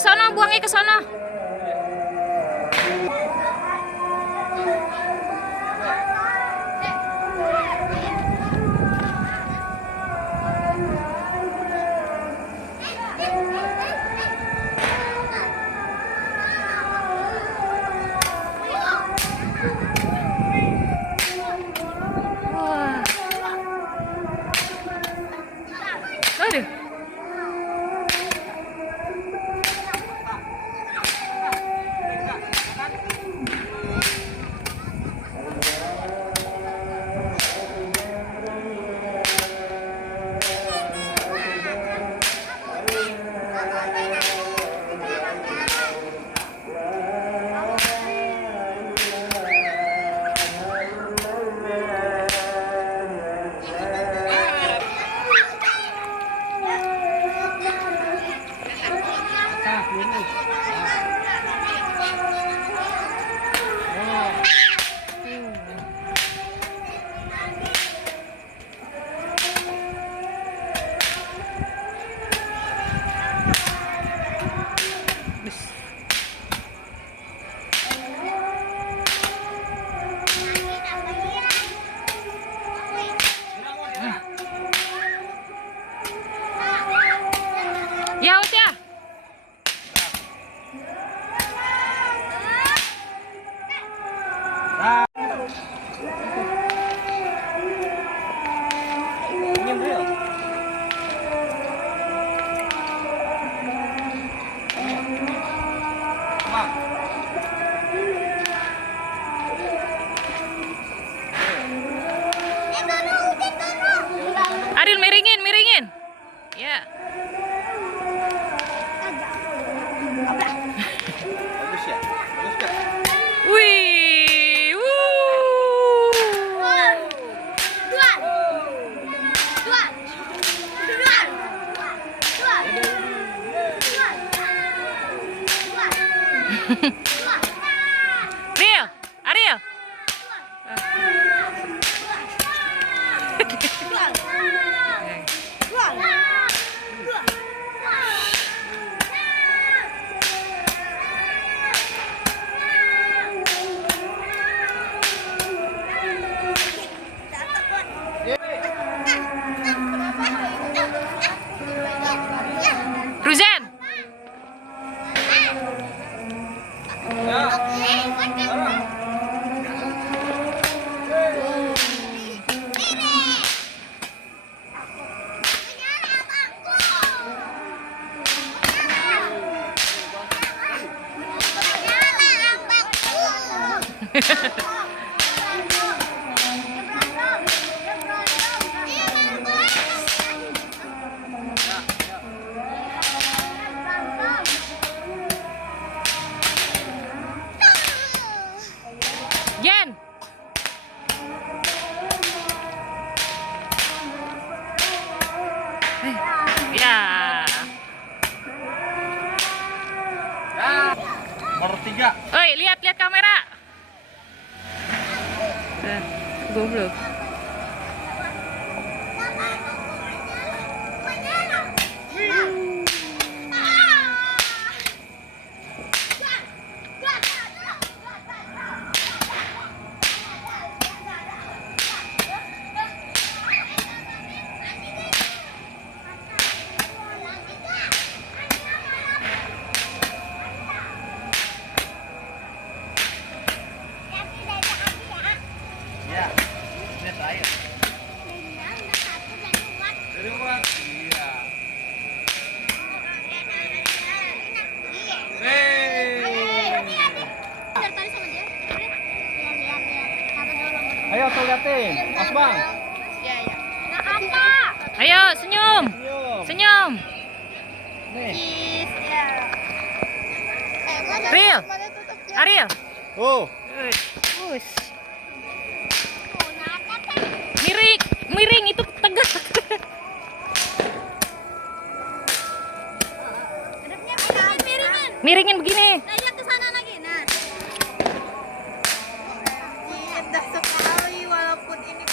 ke sana, buangnya ke sana. Wah. Aduh. Ya, udah. Ariel, miringin, miringin. Ya. Bagus ya? Bagus gak? Wih, Ariel, Ariel. Ruzen. Jen. Ya. Nomor 3. Oi, lihat kamera. Goblok. Ya. Ini terakhir. Dari kuat. Iya. Ayo tuh liatin, Mas Bang. Ayo, senyum. Senyum. Nih. Ariel. Ariel. Oh. Miring, miring itu tegak. Miringin begini. Ke sana lagi, nah. Indah sekali walaupun ini.